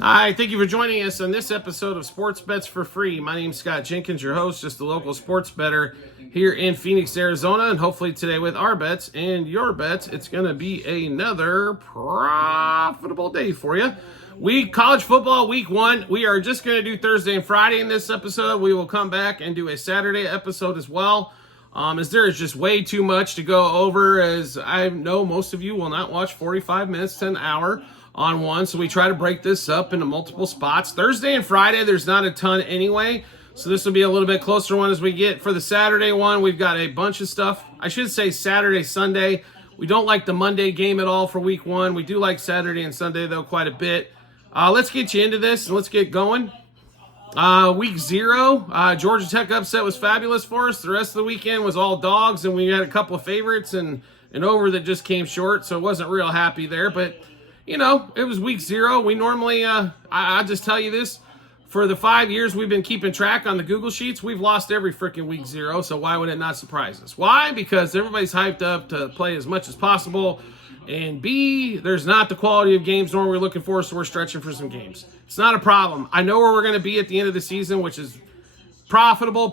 Hi, thank you for joining us on this episode of Sports Bets for Free. My name's Scott Jenkins, your host, just a local sports bettor here in Phoenix, Arizona, and hopefully today with our bets and your bets, it's going to be another profitable day for you. College football week 1. We are just going to do Thursday and Friday in this episode. We will come back and do a Saturday episode as well. As there is just way too much to go over, as I know most of you will not watch 45 minutes to an hour on one, so we try to break this up into multiple spots. Thursday and Friday, there's not a ton anyway, so this will be a little bit closer one as we get. For the Saturday one, we've got a bunch of stuff. I should say Saturday, Sunday. We don't like the Monday game at all for week 1. We do like Saturday and Sunday, though, quite a bit. Let's get you into this, and let's get going. Week 0, Georgia Tech upset was fabulous for us. The rest of the weekend was all dogs, and we had a couple of favorites and an over that just came short, so wasn't real happy there. But, you know, it was week 0. We normally, I'll just tell you this, for the 5 years we've been keeping track on the Google Sheets, we've lost every freaking week 0, so why would it not surprise us? Why? Because everybody's hyped up to play as much as possible. And B, there's not the quality of games normally we're looking for, so we're stretching for some games. It's not a problem. I know where we're going to be at the end of the season, which is profitable.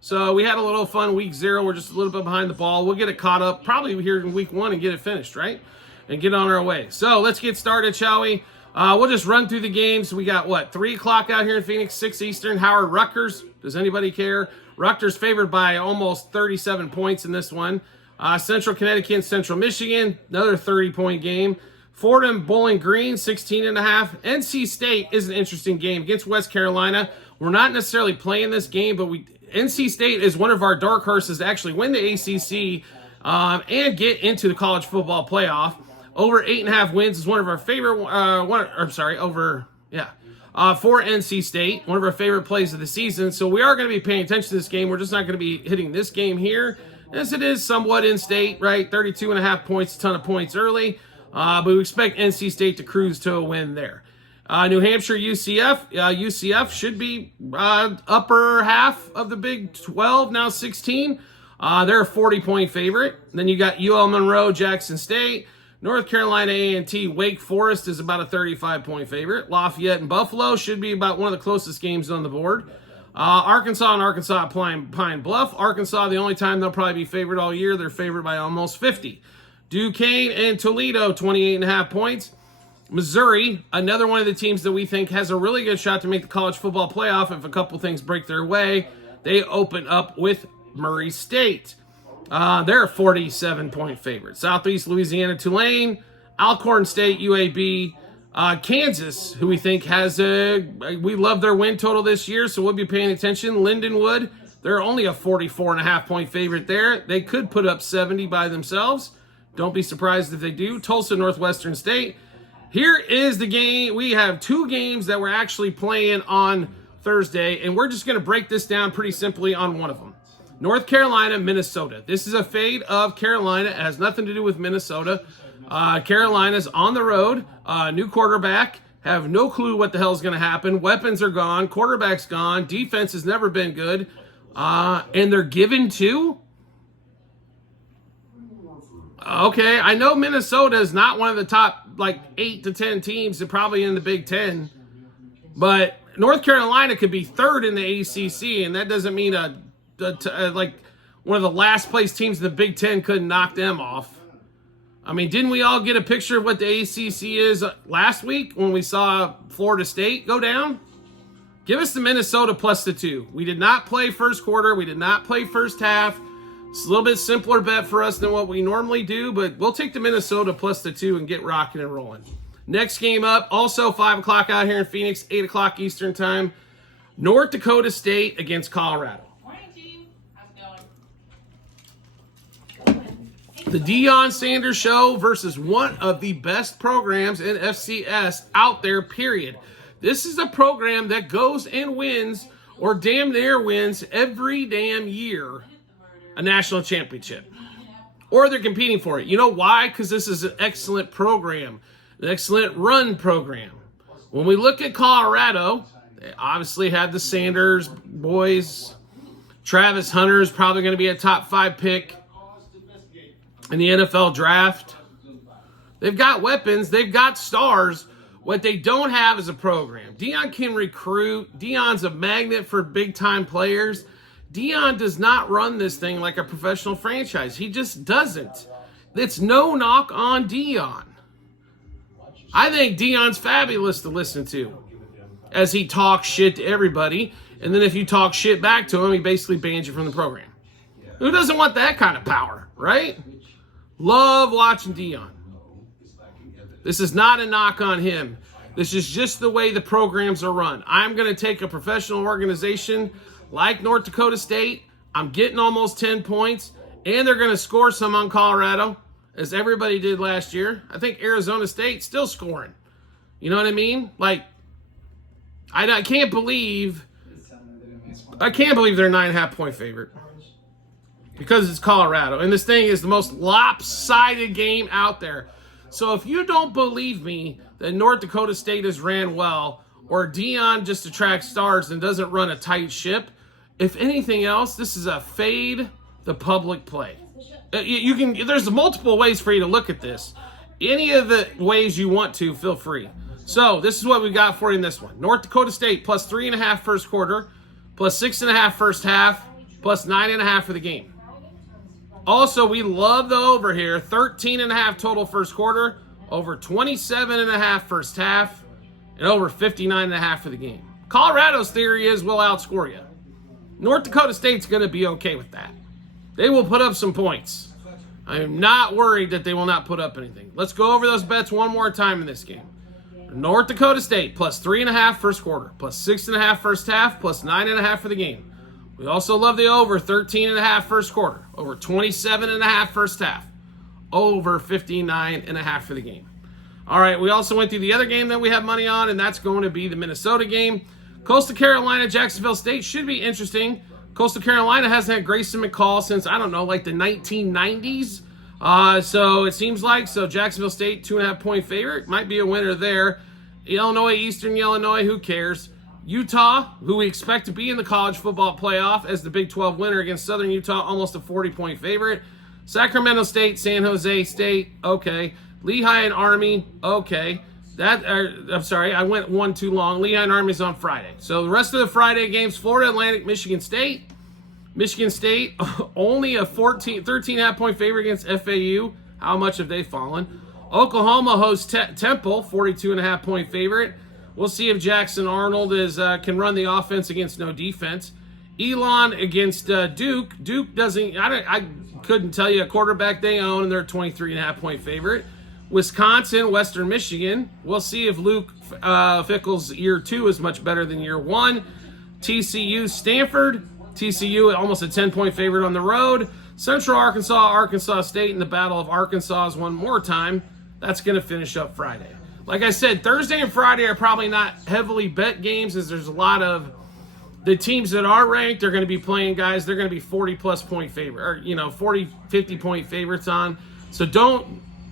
So we had a little fun week 0. We're just a little bit behind the ball. We'll get it caught up probably here in week 1 and get it finished, right? And get on our way. So let's get started, shall we? We'll just run through the games. We got, 3 o'clock out here in Phoenix, 6 Eastern. Howard Rutgers. Does anybody care? Rutgers favored by almost 37 points in this one. Central Connecticut and Central Michigan, another 30-point game. Fordham, Bowling Green, 16.5. NC State is an interesting game against West Carolina. We're not necessarily playing this game, but NC State is one of our dark horses to actually win the ACC and get into the college football playoff. Over 8.5 wins is one of our favorite. For NC State, one of our favorite plays of the season. So we are going to be paying attention to this game. We're just not going to be hitting this game here, as it is somewhat in-state, right? 32.5 points, a ton of points early. But we expect NC State to cruise to a win there. New Hampshire, UCF. UCF should be upper half of the Big 12, now 16. They're a 40-point favorite. Then you got UL Monroe, Jackson State. North Carolina A&T, Wake Forest is about a 35-point favorite. Lafayette and Buffalo should be about one of the closest games on the board. Arkansas and Arkansas Pine Bluff. Arkansas, the only time they'll probably be favored all year. They're favored by almost 50. Duquesne and Toledo, 28.5 points. Missouri, another one of the teams that we think has a really good shot to make the college football playoff if a couple things break their way. They open up with Murray State. They're a 47-point favorite. Southeast Louisiana, Tulane. Alcorn State, UAB. Kansas, who we think we love their win total this year, so we'll be paying attention. Lindenwood, they're only a 44.5-point favorite there. They could put up 70 by themselves. Don't be surprised if they do. Tulsa, Northwestern State. Here is the game. We have 2 games that we're actually playing on Thursday, and we're just going to break this down pretty simply on one of them. North Carolina, Minnesota. This is a fade of Carolina. It has nothing to do with Minnesota. Carolina's on the road. New quarterback. Have no clue what the hell is going to happen. Weapons are gone. Quarterback's gone. Defense has never been good. And they're given 2? Okay, I know Minnesota is not one of the top 8 to 10 teams. They're probably in the Big Ten. But North Carolina could be 3rd in the ACC, and that doesn't mean one of the last place teams in the Big Ten couldn't knock them off. I mean, didn't we all get a picture of what the ACC is last week when we saw Florida State go down? Give us the Minnesota plus the 2. We did not play first quarter. We did not play first half. It's a little bit simpler bet for us than what we normally do, but we'll take the Minnesota plus the 2 and get rocking and rolling. Next game up, also 5 o'clock out here in Phoenix, 8 o'clock Eastern time. North Dakota State against Colorado. The Deion Sanders Show versus one of the best programs in FCS out there, period. This is a program that goes and wins, or damn near wins, every damn year a national championship. Or they're competing for it. You know why? Because this is an excellent program, an excellent run program. When we look at Colorado, they obviously have the Sanders boys. Travis Hunter is probably going to be a top 5 pick in the NFL draft. They've got weapons. They've got stars. What they don't have is a program. Deion can recruit. Deion's a magnet for big-time players. Deion does not run this thing like a professional franchise. He just doesn't. It's no knock on Deion. I think Deion's fabulous to listen to as he talks shit to everybody. And then if you talk shit back to him, he basically bans you from the program. Who doesn't want that kind of power, right? Love watching Deion. This is not a knock on him. This is just the way the programs are run. I'm going to take a professional organization like North Dakota State. I'm getting almost 10 points, and they're going to score some on Colorado, as everybody did last year. I think Arizona State still scoring. You know what I mean? Like, I can't believe they're 9.5 point favorite because it's Colorado. And this thing is the most lopsided game out there. So if you don't believe me that North Dakota State has ran well, or Deion just attracts stars and doesn't run a tight ship, if anything else, this is a fade the public play. You can. There's multiple ways for you to look at this. Any of the ways you want to, feel free. So this is what we got for you in this one. North Dakota State plus 3.5 first quarter, plus 6.5 first half, plus 9.5 for the game. Also, we love the over here. 13.5 total first quarter, over 27.5 first half, and over 59.5 for the game. Colorado's theory is we'll outscore you. North Dakota State's going to be okay with that. They will put up some points. I am not worried that they will not put up anything. Let's go over those bets one more time in this game. North Dakota State plus 3.5 first quarter, plus 6.5 first half, plus 9.5 for the game. We also love the over 13.5 first quarter, over 27.5 first half, over 59.5 for the game. All right, we also went through the other game that we have money on, and that's going to be the Minnesota game. Coastal Carolina, Jacksonville State should be interesting. Coastal Carolina hasn't had Grayson McCall since, I don't know, like the 1990s. So it seems like. So Jacksonville State, 2.5 point favorite. Might be a winner there. Illinois, Eastern Illinois, who cares? Utah, who we expect to be in the college football playoff as the Big 12 winner against Southern Utah, almost a 40-point favorite. Sacramento State, San Jose State, okay. Lehigh and Army, okay. I'm sorry, I went one too long. Lehigh and Army's on Friday. So the rest of the Friday games, Florida Atlantic, Michigan State. Michigan State, only a 13.5 point favorite against FAU. How much have they fallen? Oklahoma hosts Temple, 42.5 point favorite. We'll see if Jackson Arnold can run the offense against no defense. Elon against Duke. Duke doesn't, I couldn't tell you a quarterback they own, and they're a 23.5 point favorite. Wisconsin, Western Michigan. We'll see if Luke Fickell's year 2 is much better than year 1. TCU, Stanford. TCU almost a 10-point favorite on the road. Central Arkansas, Arkansas State in the Battle of Arkansas one more time. That's going to finish up Friday. Like I said, Thursday and Friday are probably not heavily bet games, as there's a lot of the teams that are ranked are going to be playing guys. They're going to be 40-plus point favorite, or 40, 50-point favorites on. So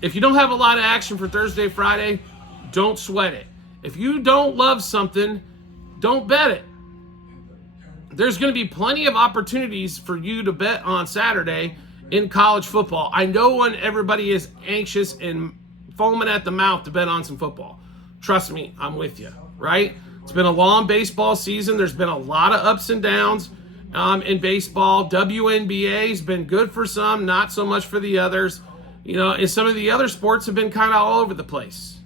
if you don't have a lot of action for Thursday, Friday, don't sweat it. If you don't love something, don't bet it. There's going to be plenty of opportunities for you to bet on Saturday in college football. I know when everybody is anxious and foaming at the mouth to bet on some football. Trust me, I'm with you, right? It's been a long baseball season. There's been a lot of ups and downs in baseball. WNBA's been good for some, not so much for the others. And some of the other sports have been kind of all over the place.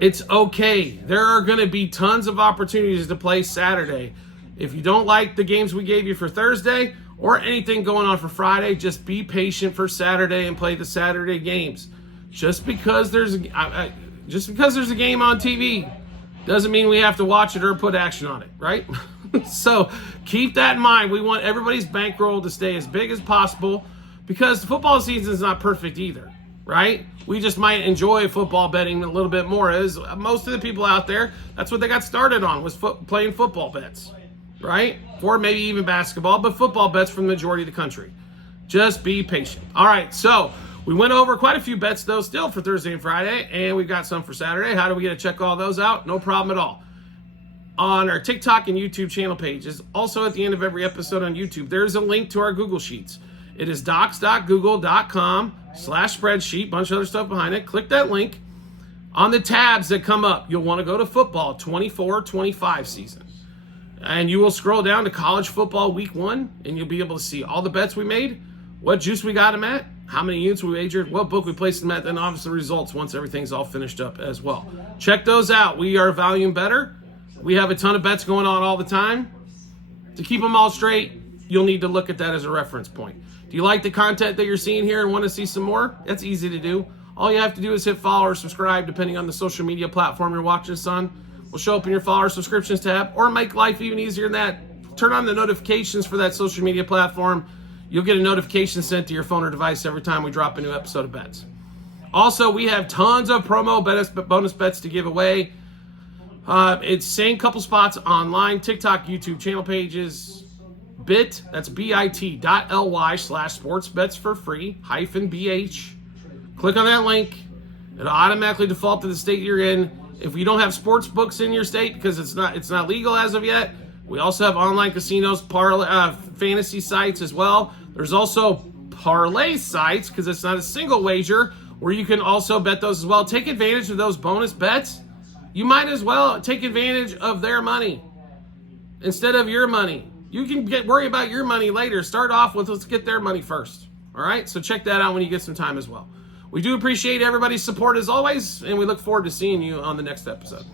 It's okay. There are going to be tons of opportunities to play Saturday. If you don't like the games we gave you for Thursday or anything going on for Friday, just be patient for Saturday and play the Saturday games. Just because there's a game on TV doesn't mean we have to watch it or put action on it, right? So keep that in mind. We want everybody's bankroll to stay as big as possible because the football season is not perfect either, right? We just might enjoy football betting a little bit more. As most of the people out there, that's what they got started on, was playing football bets, right? Or maybe even basketball, but football bets for the majority of the country. Just be patient. All right, so we went over quite a few bets, though, still for Thursday and Friday, and we've got some for Saturday. How do we get to check all those out? No problem at all. On our TikTok and YouTube channel pages, also at the end of every episode on YouTube, there's a link to our Google Sheets. It is docs.google.com/spreadsheet, bunch of other stuff behind it. Click that link. On the tabs that come up, you'll want to go to football 24-25 season. And you will scroll down to college football week 1, and you'll be able to see all the bets we made, what juice we got them at, how many units we wagered, what book we placed them at, and obviously the results once everything's all finished up as well. Check those out. We are Volume Better. We have a ton of bets going on all the time. To keep them all straight, you'll need to look at that as a reference point. Do you like the content that you're seeing here and want to see some more? That's easy to do. All you have to do is hit follow or subscribe, depending on the social media platform you're watching this on. Will show up in your follow or subscriptions tab, or make life even easier than that. Turn on the notifications for that social media platform. You'll get a notification sent to your phone or device every time we drop a new episode of bets. Also, we have tons of promo bonus bets to give away. It's same couple spots online, TikTok, YouTube channel pages, that's bit.ly/sportsbetsforfree-bh. Click on that link. It'll automatically default to the state you're in. If you don't have sports books in your state because it's not legal as of yet, we also have online casinos, fantasy sites as well. There's also parlay sites because it's not a single wager where you can also bet those as well. Take advantage of those bonus bets. You might as well take advantage of their money instead of your money. You can worry about your money later. Start off with let's get their money first. All right? So check that out when you get some time as well. We do appreciate everybody's support as always, and we look forward to seeing you on the next episode.